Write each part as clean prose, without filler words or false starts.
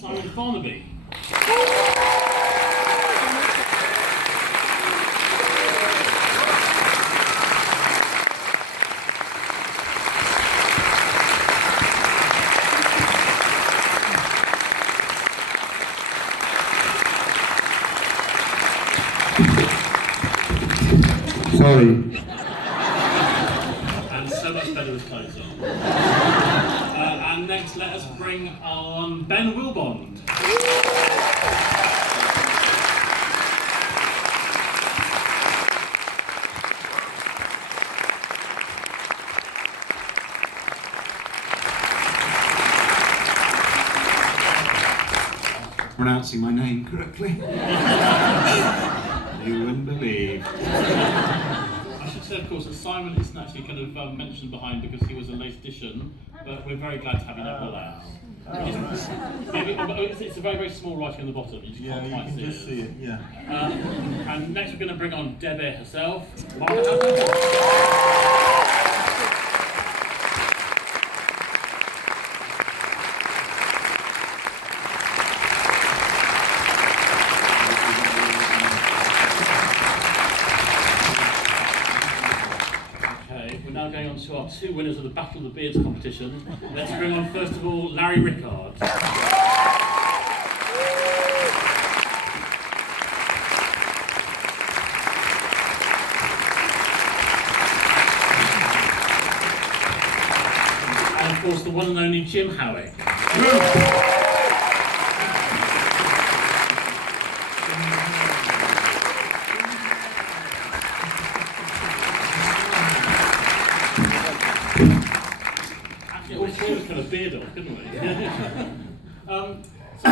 Simon Farnaby. Sorry. And so much better with clothes on. And next, let us bring on Ben Willbond. Pronouncing my name correctly. You wouldn't believe. I should say, of course, that Simon isn't actually kind of mentioned behind because he was a late addition, but we're very glad to have you nevertheless. It's a very, very small writing on the bottom. You just can't quite see it. See it. Yeah. And next, we're going to bring on Debbie herself. Going on to our two winners of the Battle of the Beards competition. Let's bring on first of all Larry Rickard. And of course the one and only Jim Howick. Kind of beard off, couldn't we? So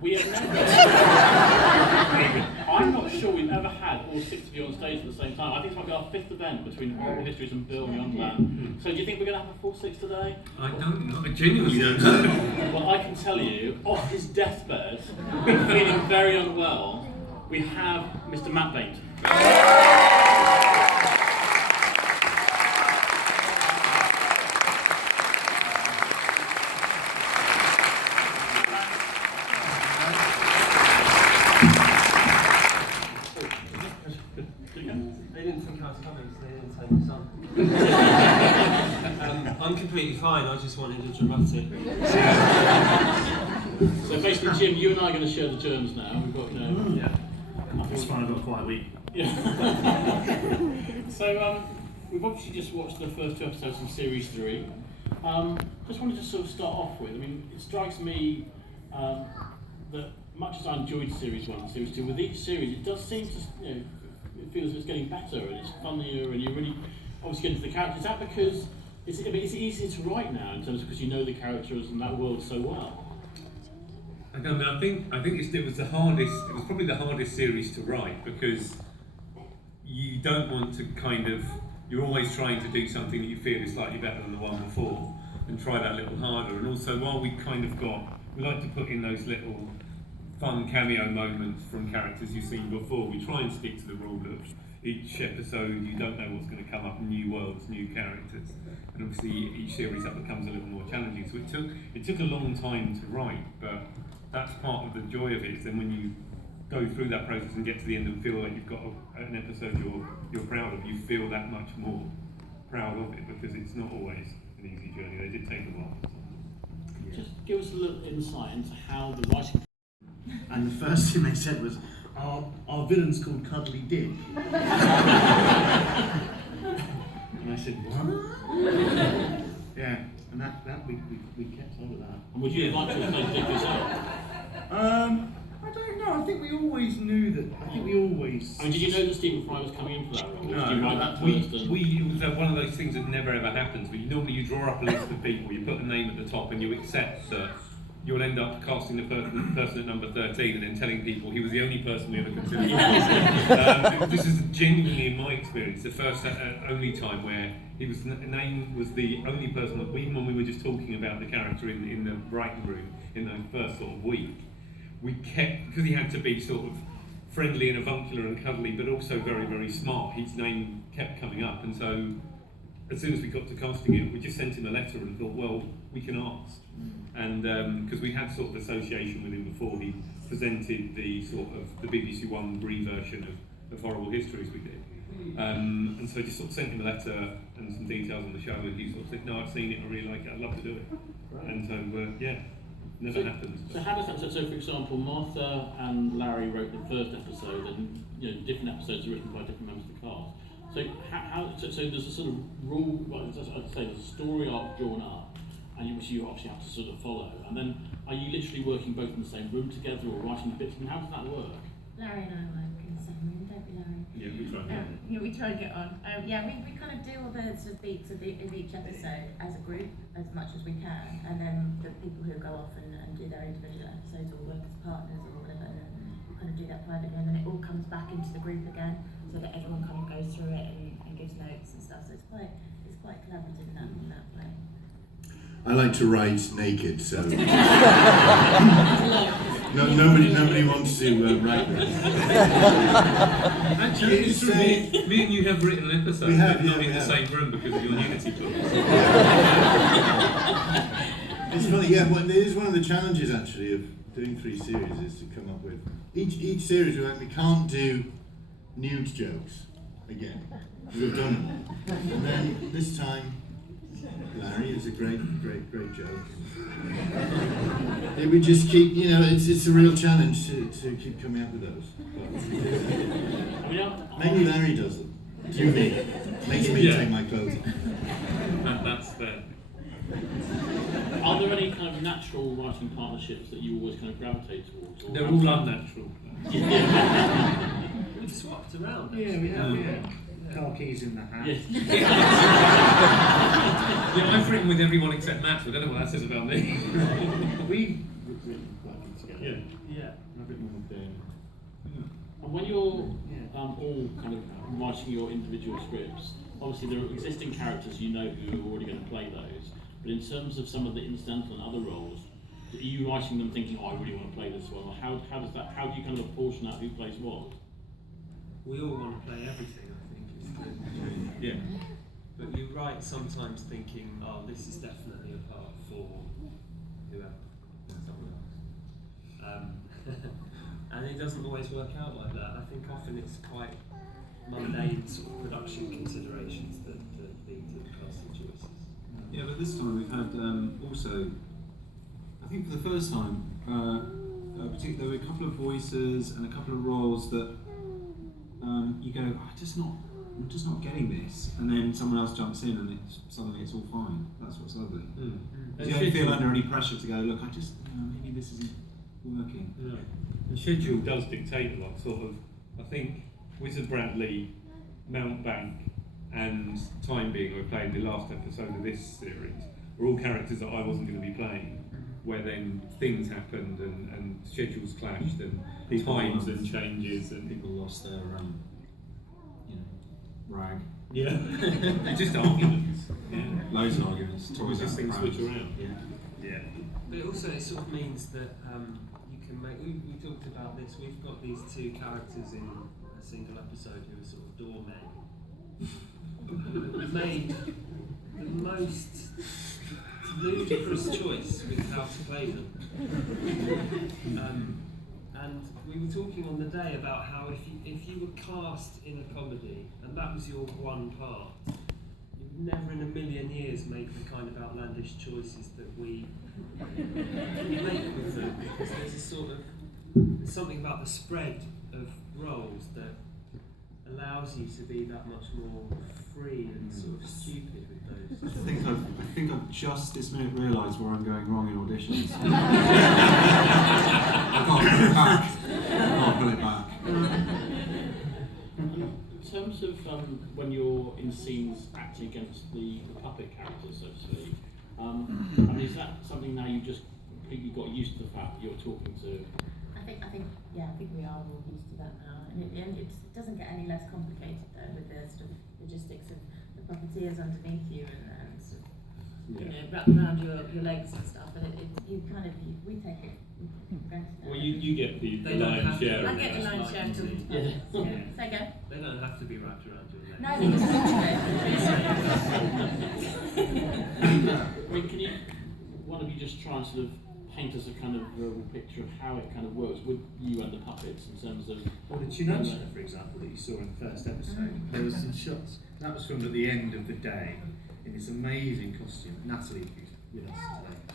we have never. I'm not sure we've ever had all six of you on stage at the same time. I think this might be our fifth event between Oral Histories and Bill and Yonderland. So do you think we're going to have a full six today? I don't know. I genuinely don't know. Well, I can tell you, off his deathbed, feeling very unwell, we have Mr. Matt Baynton. I'm completely fine, I just wanted a dramatic. So basically, Jim, you and I are going to share the germs now. We've got, It's fine, I've got quite a week. Yeah. So, we've obviously just watched the first two episodes of Series 3. Just wanted to sort of start off with, I mean, it strikes me that much as I enjoyed Series 1 and Series 2, with each series it does seem to, it feels it's getting better and it's funnier and you really obviously get into the characters. Is that because it's easier to write now in terms of because you know the characters and that world so well? I don't know. I think it was the hardest. It was probably the hardest series to write because you don't want to kind of. You're always trying to do something that you feel is slightly better than the one before, and try that a little harder. And also, while we like to put in those little fun cameo moments from characters you've seen before. We try and stick to the rule of each episode. You don't know what's going to come up. New worlds, new characters, and obviously each series that becomes a little more challenging. So it took a long time to write, but that's part of the joy of it. Is then when you go through that process and get to the end and feel like you've got an episode you're proud of, you feel that much more proud of it because it's not always an easy journey. They did take a while. Just give us a little insight into how the writing. And the first thing they said was, our villain's called Cuddly Dick. And I said, what? Yeah, and that we kept hold of that. And would you like to play Dick yourself? I don't know. I think we always knew that. I think we always. I mean, did you know that Stephen Fry was coming in for that role? No, did you write that first? it was one of those things that never ever happens. But normally you draw up a list of people, you put a name at the top, and you accept that you'll end up casting the person at number 13 and then telling people he was the only person we ever considered. This is genuinely, in my experience, the first only time where name was the only person, even when we were just talking about the character in the writing room in the first sort of week, we kept, because he had to be sort of friendly and avuncular and cuddly, but also very, very smart, his name kept coming up. And so as soon as we got to casting it, we just sent him a letter and thought, well, we can ask. And because we had sort of association with him before he presented the sort of the BBC One version of Horrible Histories we did. And so I just sort of sent him a letter and some details on the show, and he sort of said, no, I've seen it, I really like it, I'd love to do it. And so, yeah, never happens. So how does that, so for example, Martha and Larry wrote the first episode, and different episodes are written by different members of the cast. So so there's a sort of rule, well, I'd say there's a story arc drawn up, and which you obviously have to sort of follow. And then are you literally working both in the same room together or writing bits? I mean, how does that work? Larry and I work in the same room, don't we, Larry? Yeah, we try. We try and get on. We kind of do all the sort of beats of each episode as a group as much as we can, and then the people who go off and do their individual episodes or work as partners or whatever, and then kind of do that privately, and then it all comes back into the group again, so that everyone kind of goes through it and gives notes and stuff. So it's quite collaborative in that way. I like to write naked, so nobody wants to write that. Actually, it's true. Me and you have written an episode, we have, but not we in the have. same room because of your Unity clause. It's funny, yeah. But it is one of the challenges actually of doing 3 series is to come up with each series. We can't do nude jokes again. We've done them, and then this time. Larry, it's a great joke. We just keep, it's a real challenge to keep coming up with those. Mainly Larry does them. You me. Makes me take my clothes off. That's fair. Are there any kind of natural writing partnerships that you always kind of gravitate towards? Or They're all unnatural. We've swapped around. Yeah, we have. Yeah. Car keys in the hat. Yes. Yeah, I've written with everyone except Matt, so I don't know what that says about me. We've written quite a bit together. Yeah. I've written with Ben. And when you're all kind of writing your individual scripts, obviously there are existing characters who are already going to play those. But in terms of some of the incidental and other roles, are you writing them thinking, I really want to play this one? Or how do you kind of apportion out who plays what? We all want to play everything, I think. Yeah. But you write sometimes thinking, oh, this is definitely a part for whoever, someone else. And it doesn't always work out like that. I think often it's quite mundane sort of production considerations that lead to the casting choices. Yeah, but this time we've had also, I think for the first time, particularly there were a couple of voices and a couple of roles that you go, I'm just not getting this, and then someone else jumps in and suddenly it's all fine. That's what's lovely. Mm. You don't feel under any pressure to go, look, maybe this isn't working. No. The schedule does dictate a lot, sort of. I think Wizard Bradley, Mountbank, and Time Being, who I played in the last episode of this series, were all characters that I wasn't going to be playing, where then things happened and schedules clashed and times and changes and people lost their rag. yeah, just arguments. Yeah, Loads of arguments. Toys just out things the switch pros. around. Yeah. But also it sort of means that you can make, we talked about this, we've got these 2 characters in a single episode who are sort of doormen. We've made the most ludicrous choice with how to play them. And we were talking on the day about how if you were cast in a comedy and that was your one part, you'd never in a million years make the kind of outlandish choices that we make with them, because there's something about the spread of roles that allows you to be that much more free and sort of stupid with those. I think I've just this minute realised where I'm going wrong in auditions. I can't pull it back. In terms of when you're in scenes acting against the puppet characters, so to speak, is that something now you've just completely got used to the fact that you're talking to? I think we are all used to that now, and it doesn't get any less complicated though with the sort of logistics of the puppeteers underneath you and sort of, wrapped around your legs and stuff. But we take it for granted now. Well, you get the They don't lion's have to. share. I of get it. the lion's share of talking to Yeah. puppets. Say again. They don't have to be wrapped around your legs. No, they just I mean, one of you just try and sort of paint us a kind of verbal picture of how it kind of works with you and the puppets in terms of... Well, the Chinuncha, for example, that you saw in the first episode, there was some shots. That was filmed at the end of the day in this amazing costume. Natalie, who's with us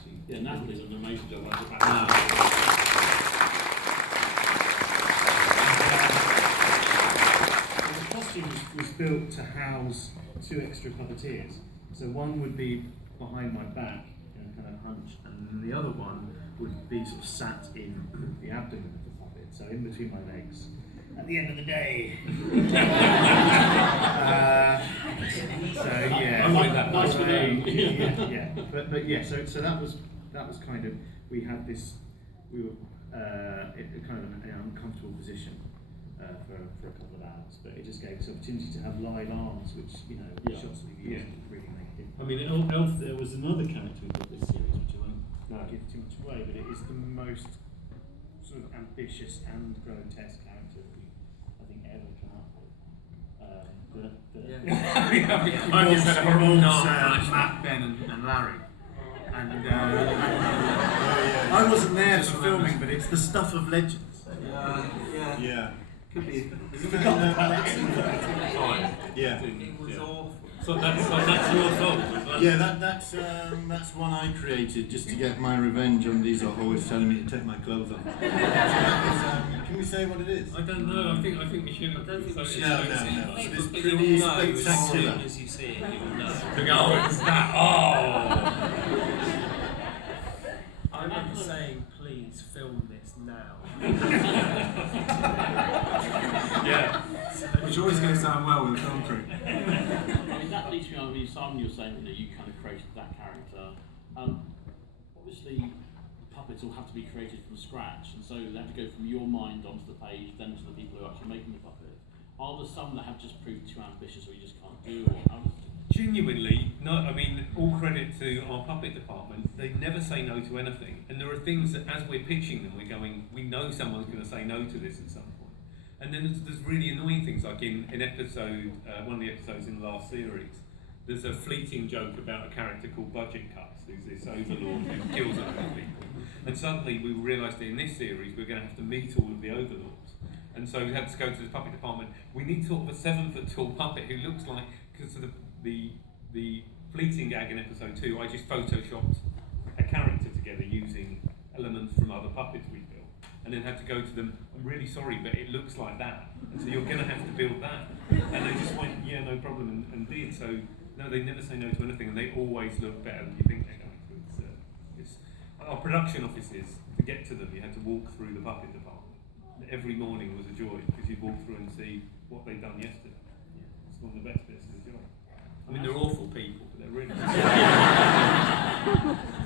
today. Yeah, Natalie's an amazing job. The costume was built to house 2 extra puppeteers. So one would be behind my back, kind of hunched, and the other one would be sort of sat in the abdomen of the puppet, so in between my legs. At the end of the day. So yeah. I like that. Nice for them. Yeah. But yeah. So that was kind of, we had this, we were in kind of an uncomfortable position for a couple of hours, but it just gave us opportunity to have live arms, which shots that we used really make it. I mean, Elf, there was another character we got this series, which I won't Give too much away, but it is the most sort of ambitious and grotesque character that we, I think, ever come up with. I just had a horrible Matt, Ben, and Larry. And I wasn't there for filming, but it's the stuff of legends. Yeah. Could be. Yeah. It was awful. So that's your fault. Yeah, that's one I created just to get my revenge on these are always telling me to take my clothes off. So that was, can we say what it is? I don't know. I think we should. I don't think we should. No. But It's you'll pretty know as spectacular. soon as you see it, you'll know. Oh, it's that. Oh. I remember saying, please film this now. Yeah. Which always goes down well with the film crew. I mean, that leads me on. I mean, Simon, you're saying that you kind of created that character. Obviously, puppets all have to be created from scratch, and so they have to go from your mind onto the page, then to the people who are actually making the puppet. Are there some that have just proved too ambitious, or you just can't do, or how does it? Genuinely, no. I mean, all credit to our puppet department. They never say no to anything, and there are things that, as we're pitching them, we're going, we know someone's going to say no to this at some point. And then there's really annoying things, like in episode, one of the episodes in the last series, there's a fleeting joke about a character called Budget Cuts, who's this overlord who kills a lot of people. And suddenly we realised that in this series we're going to have to meet all of the overlords. And so we had to go to the puppet department. We need sort of a 7-foot-tall puppet who looks like, because of the fleeting gag in episode 2, I just photoshopped a character together using elements from other puppets we built, and then had to go to them, I'm really sorry, but it looks like that, and so you're going to have to build that. And they just went, yeah, no problem, and did. So no, they never say no to anything, and they always look better than you think they're going to. It's our production offices, to get to them, you had to walk through the puppet department. Every morning was a joy, because you'd walk through and see what they'd done yesterday. It's one of the best bits of the job. I mean, they're awful people, but they're really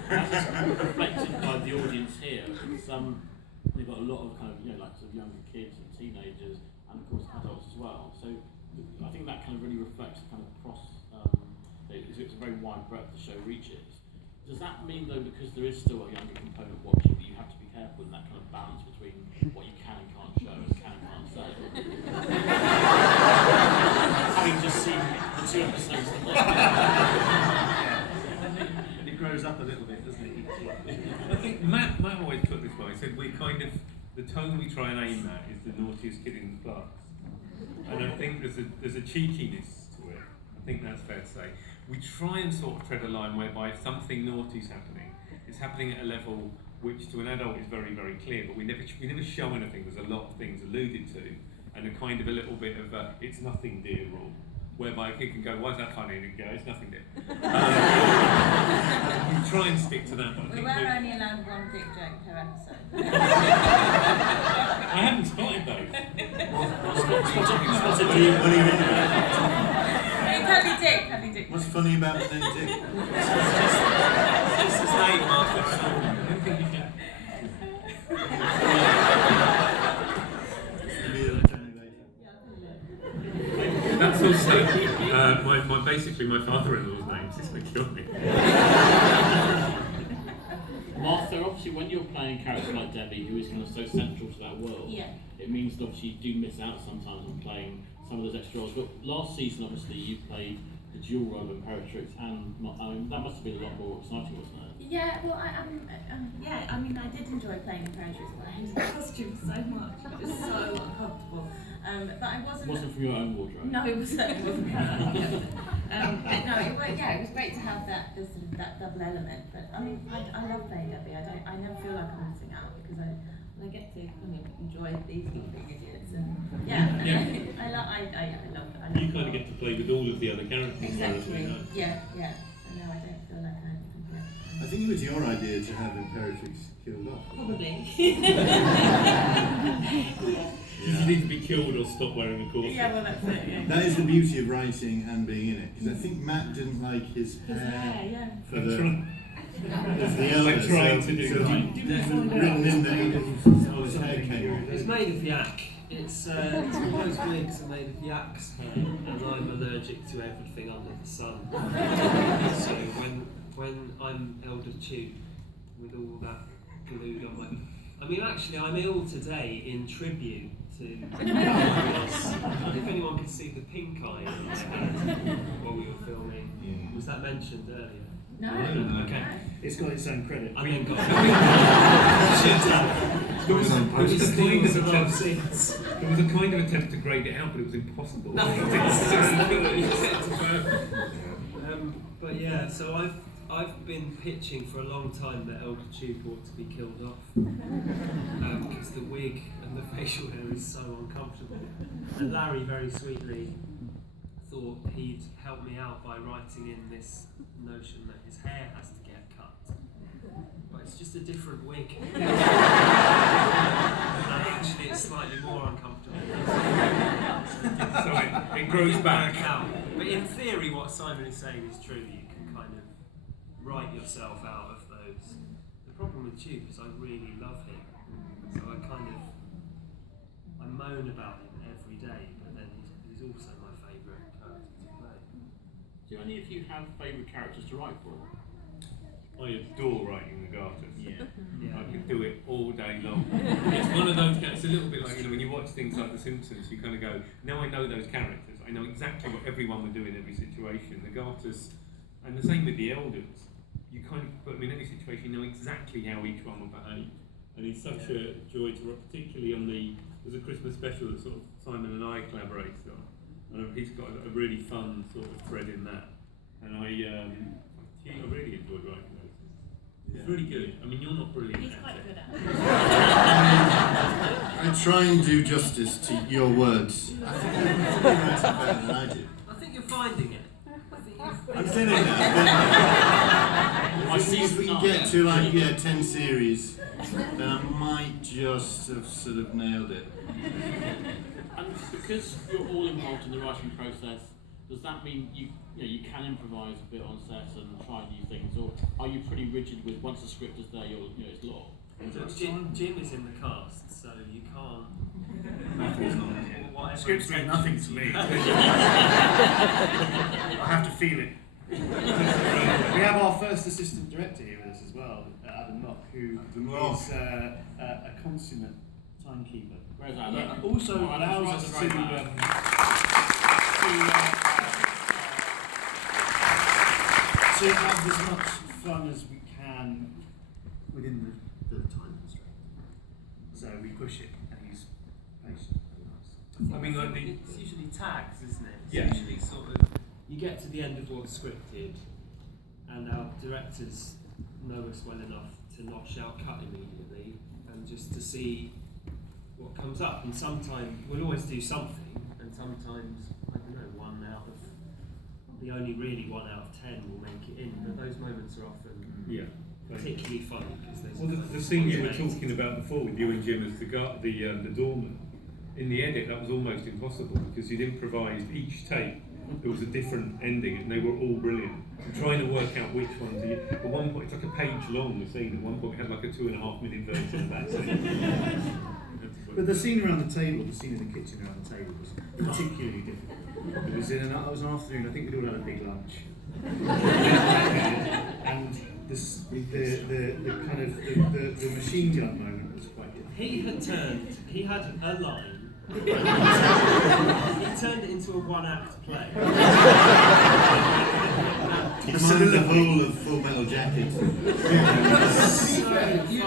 That's reflected by the audience here. They've got a lot of kind of, like sort of younger kids and teenagers, and of course adults as well. So I think that kind of really reflects the kind of it's a very wide breadth the show reaches. Does that mean though, because there is still a younger component watching, that you have to be careful in that kind of balance between what you can and can't show and can and can't say? Having just seen the 2 episodes. And it grows up a little bit, doesn't it? I think Matt always put this way. He said we kind of, the tone we try and aim at is the naughtiest kid in the class, and I think there's a cheekiness to it. I think that's fair to say. We try and sort of tread a line whereby if something naughty's happening, it's happening at a level which to an adult is very, very clear, but we never show anything. There's a lot of things alluded to, and a kind of a little bit of a it's nothing dear rule, whereby a kid can go, why is that funny? And it go, it's nothing dear. We try and stick to that. But We were only allowed one dick joke per episode. I haven't spotted those. What do you mean? It can be dick. What's funny about the name Dick? It's his name, Martha. That's also basically my father-in-law's name. He's going to kill me. Martha, obviously when you're playing a character like Debbie, who is kind of so central to that world, it means that obviously you do miss out sometimes on playing some of those extra roles. But last season, obviously, you played the dual role of Imperatrix, and that must have been a lot more exciting, wasn't it? Yeah, well, yeah, I mean, I did enjoy playing Imperatrix, but I hated the costume so much. It was so uncomfortable. But I wasn't. It wasn't from your own wardrobe. No, it certainly wasn't. No, it was great to have that double element. But I mean, I love playing Debbie. I never feel like I'm missing out because I get to kind of enjoy these people being idiots. And yeah. I love it. You kind of get to play with all of the other characters. Exactly. Yeah. So no, I don't feel like I. I think it was your idea to have Imperatrix killed off. Probably. Did you need to be killed or stop wearing a corset? Yeah, well, that's it. Yeah. That is the beauty of writing and being in it, because I think Matt didn't like his hair Yeah. for the elder. I'm trying to do so right. written in there his hair came off. It's made of yak. It's all those wigs are made of yak's hair, and I'm allergic to everything under the sun. So when I'm Elder Tube with all that glued on my... I mean, actually, I'm ill today in tribute to... if anyone could see the pink eye in my head while we were filming. Yeah. Was that mentioned earlier? No. Okay. It's got its own credit. I then got... There was a kind of attempt. scenes. There was a kind of attempt to grade it out, but it was impossible. But yeah, so I've been pitching for a long time that Elder Tube ought to be killed off because the wig and the facial hair is so uncomfortable. And Larry very sweetly thought he'd help me out by writing in this notion that his hair has to get cut. But it's just a different wig. And actually it's slightly more uncomfortable. So it grows back. Out. But in theory what Simon is saying is true. You can kind of write yourself out of those. The problem with Tube is I really love him. So I moan about him every day, but then he's also my favourite character to play. Do any of you have favourite characters to write for? I adore writing the Garters. Yeah. I could do it all day long. It's one of those characters, it's a little bit like, when you watch things like The Simpsons, you kind of go, now I know those characters, I know exactly what everyone would do in every situation. The Garters, and the same with the Elders, you kind of put them in any situation, you know exactly how each one will behave. And he's such a joy to write, particularly on there's a Christmas special that sort of Simon and I collaborated on. And he's got a really fun sort of thread in that. And I really enjoyed writing those. It's really good. I mean, you're not brilliant He's at quite it. good at it. I try and do justice to your words. I think you're writing better than I do. I think you're finding it. I'm saying it now. If we can get to 10 series, then I might just have sort of nailed it. And because you're all involved in the writing process, does that mean you can improvise a bit on set and try new things, or are you pretty rigid with once the script is there, it's law? Jim is in the cast, so you can't. Mathew's not. Scripts mean nothing to me. I have to feel it. We have our first assistant director here with us as well, Adam Locke, who is a consummate timekeeper. Where's that? But also allows us to have as much fun as we can within the time constraint. So we push it, and he's patient. I mean, like It's usually tags, isn't it? It's Yeah. usually sort of, you get to the end of what's scripted, and our directors know us well enough to not shout cut immediately, and just to see what comes up. And sometimes, we'll always do something, and sometimes, I don't know, only really 1 out of 10 will make it in, but those moments are often particularly funny because there's the scene you were talking about before with you and Jim as the doorman, in the edit that was almost impossible because you'd improvised each take. There was a different ending and they were all brilliant. I'm trying to work out which one to use. At one point, it's like a page long, the scene. At one point, it had like a 2.5 minute version of that scene. But the scene around the table, the scene in the kitchen around the table was particularly difficult. It was an afternoon, I think we'd all had a big lunch. And the machine gun moment was quite good. He had a line He turned it into a one-act play. He reminds the whole of Full Metal Jacket. So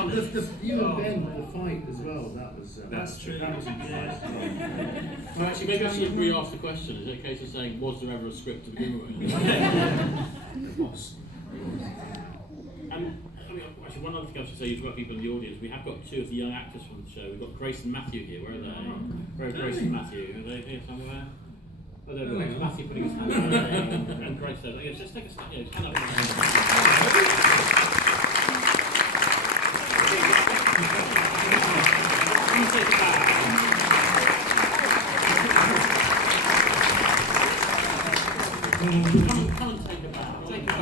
The funny. you and Ben with the fight as well. That was That's true. That was impressive. Well, actually, maybe I should re-ask the question. Is it a case of saying, was there ever a script to begin with? And I mean, actually, one other thing I should say, you've got people in the audience. We have got two of the young actors from the show. We've got Grace and Mathew here. Where are they? Where are Grace and Mathew? Are they here somewhere? Oh, there we go. Mathew putting his hand up and Grace there. Yes, just take a stand. Yeah, stand up. Please take a bow. Come and take a bow. Take a bow.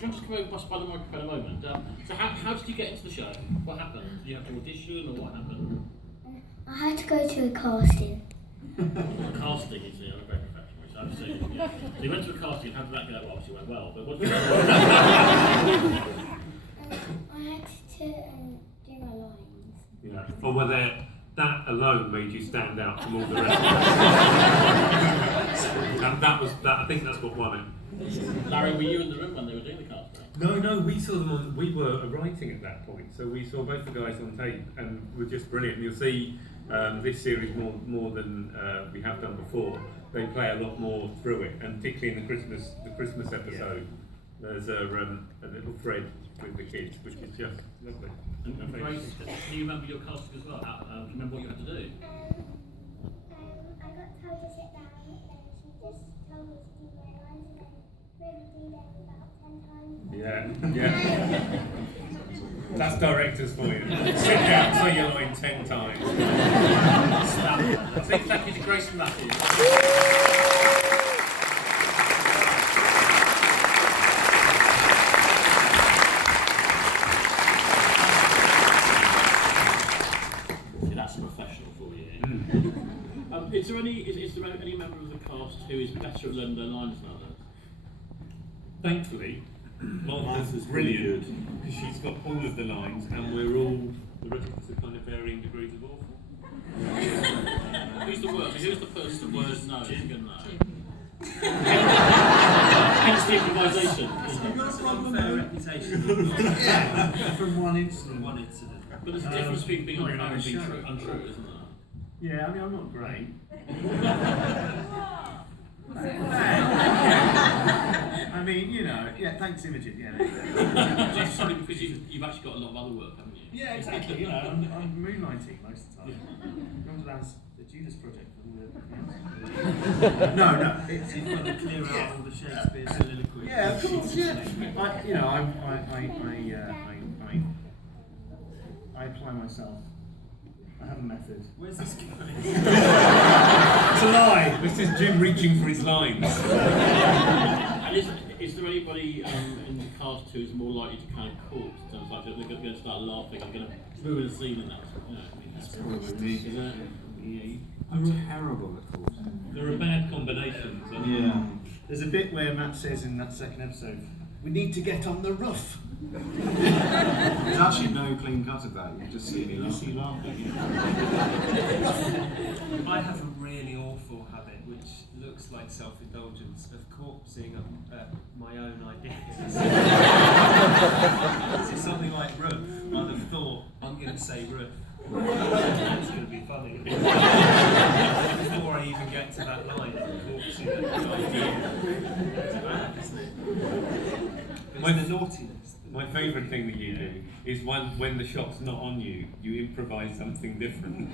Just come over by the microphone a moment. So how did you get into the show? What happened? Did you have to audition or what happened? I had to go to a casting. Casting, you see, I'm a great professional, which I've seen. Yeah. So you went to a casting, how did that go? Well, obviously went well, but what did you I had to do my lines. Yeah. Or whether that alone made you stand out from all the rest. And that was that. I think that's what won it. Larry, were you in the room when they were doing the casting? No, we saw them on. We were writing at that point, so we saw both the guys on tape, and were just brilliant. You'll see this series more than we have done before. They play a lot more through it, and particularly in the Christmas episode, there's a little thread with the kids, which is just lovely. And Grace, do you remember your casting as well? Do you remember what you had to do? I got told to sit down, and she just told me to do my lines, and then really do them about 10 times. Yeah. That's directors for you. Sit down, say your line 10 times. Big thank you to Grace and Mathew. That's professional for you. Is there any member of the cast who is better at learning their lines than others? Thankfully, Martha's brilliant because she's got all of the lines, and we're all the rest of us are kind of varying degrees of awful. Who's the worst? Who's the person you just know is good enough? Hence the improvisation. You've got an unfair reputation. From one incident. One incident. But there's a difference between being Not unfair and in being our show. untrue, isn't there? Yeah, I mean, I'm not great. I mean, thanks Imogen. Yeah, there you go. Just sorry, because you've actually got a lot of other work, haven't you? Yeah, exactly. I'm moonlighting most of the time. Yonderland's the Judas Project. No, it's You've got to clear out all the Shakespeare soliloquy. yeah, of course, yeah. I apply myself. I have a method. Where's this going? It's a lie. This is Jim reaching for his lines. And is there anybody in the cast who is more likely to kind of corpse? In terms of like they're going to start laughing, I'm going to ruin the scene, and that's that's probably me. Is it? I'm terrible at course. There are bad combinations. Yeah. There's a bit where Matt says in that second episode, "We need to get on the roof." There's actually no clean cut of that. You just see me laughing. I have a really awful habit which looks like self-indulgence of corpsing my own ideas. It's something like roof. I'd have thought, I'm going to say roof. It's going to be funny. Before I even get to that line, corpsing an idea. It's bad, isn't it? It's the naughtiness. My favourite thing that you do is when the shot's not on you, you improvise something different.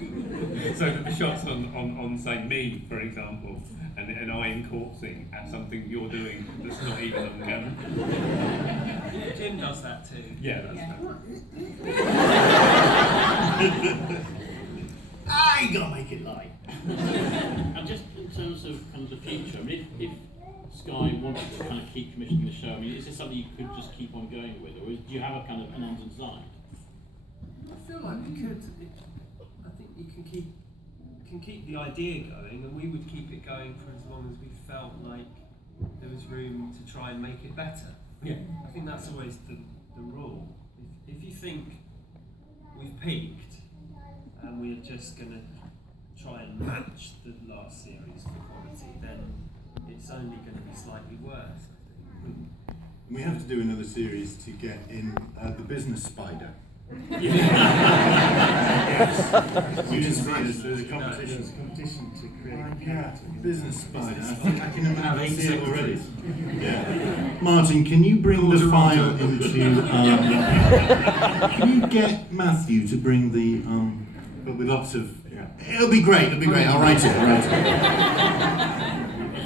So that the shot's on say me, for example, and I am corpsing at something you're doing that's not even on camera. Jim does that too. Yeah, that's right. I gotta make it light. And just in terms of kind of the future, I mean, if Sky wanted to kind of keep commissioning the show, I mean, is this something you could just keep on going with, or do you have a kind of an end in sight? I feel like we could. I think you can keep the idea going, and we would keep it going for as long as we felt like there was room to try and make it better. Yeah. I think that's always the rule. If you think we've peaked and we're just going to try and match the last series for quality, then it's only going to be slightly worse, I think. We have to do another series to get in the business spider. Yes. You didn't see this, there's a There's competition. a competition to create a character. Business spider. I can imagine see it already. Yeah. Martin, can you bring the file into? Can you get Mathew to bring the but with lots of? Yeah. It'll be great. It'll be great. I'll write it.